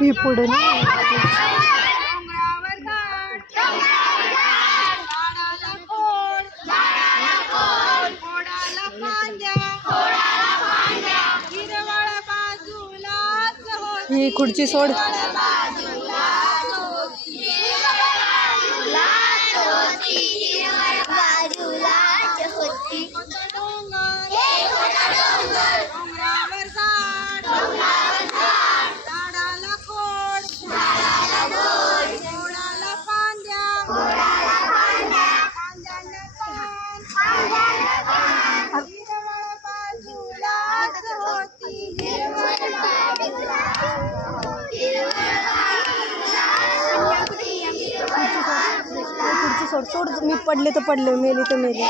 ही पुढे ही खुर्ची सोड. सोड सोड. मी पडले तर पडले, मेली तर मेली.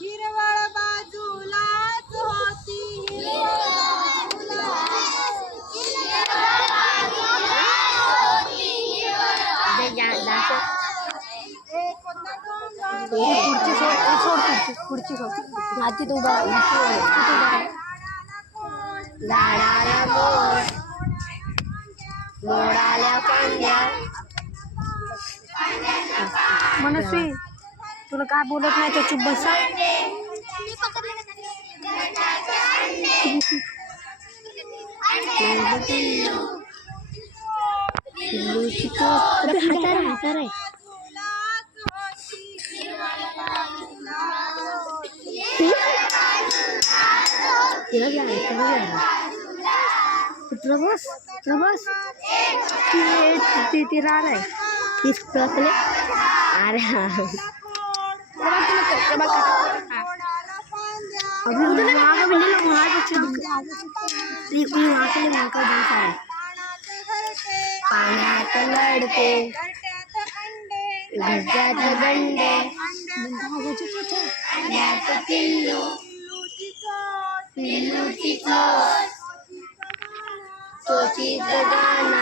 हिरवळ बाजूलाच होती. खुर्ची सोड. आधी तू झाडाला मोडाल्या फांद्या. मनस्वी, तुला काय बोलत नाही तर चुप बसा. प्रभास प्रभास ती राह रहा है इस प्रसले. अरे अभी वहाँ का मिले लोग वहाँ के लिए मौका देता है. पाण्यात लढते घरच्यात गंडे पाण्यात पिल्लू पिल्लूची चोच तोचीच गाणं